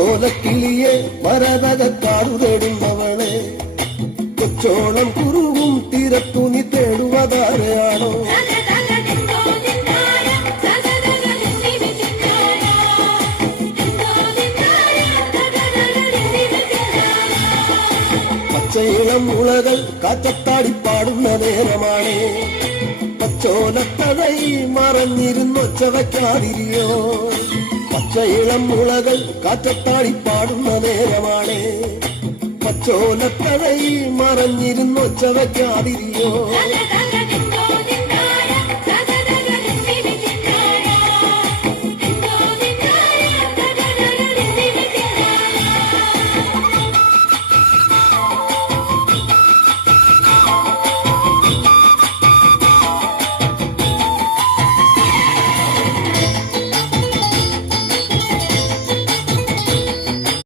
ഓലക്കിളിയെ മരതകക്കാടു തേടുന്നവളെ കൊച്ചോളം കുറുവും തീരത്തുനി തേടുവതാരെയാണോ പച്ചയിളം മുളകൾ കാറ്റത്താടി പാടുന്ന നേരമാണ് പച്ചോലത്തഴൈ മറഞ്ഞിരുന്നൊച്ച വയ്ക്കാതിരിയോ പച്ചയിളം മുളകൾ കാറ്റത്താടി പാടുന്ന നേരമാണ് പച്ചോലത്തഴൈ മറഞ്ഞിരുന്നൊച്ച വയ്ക്കാതിരിയോ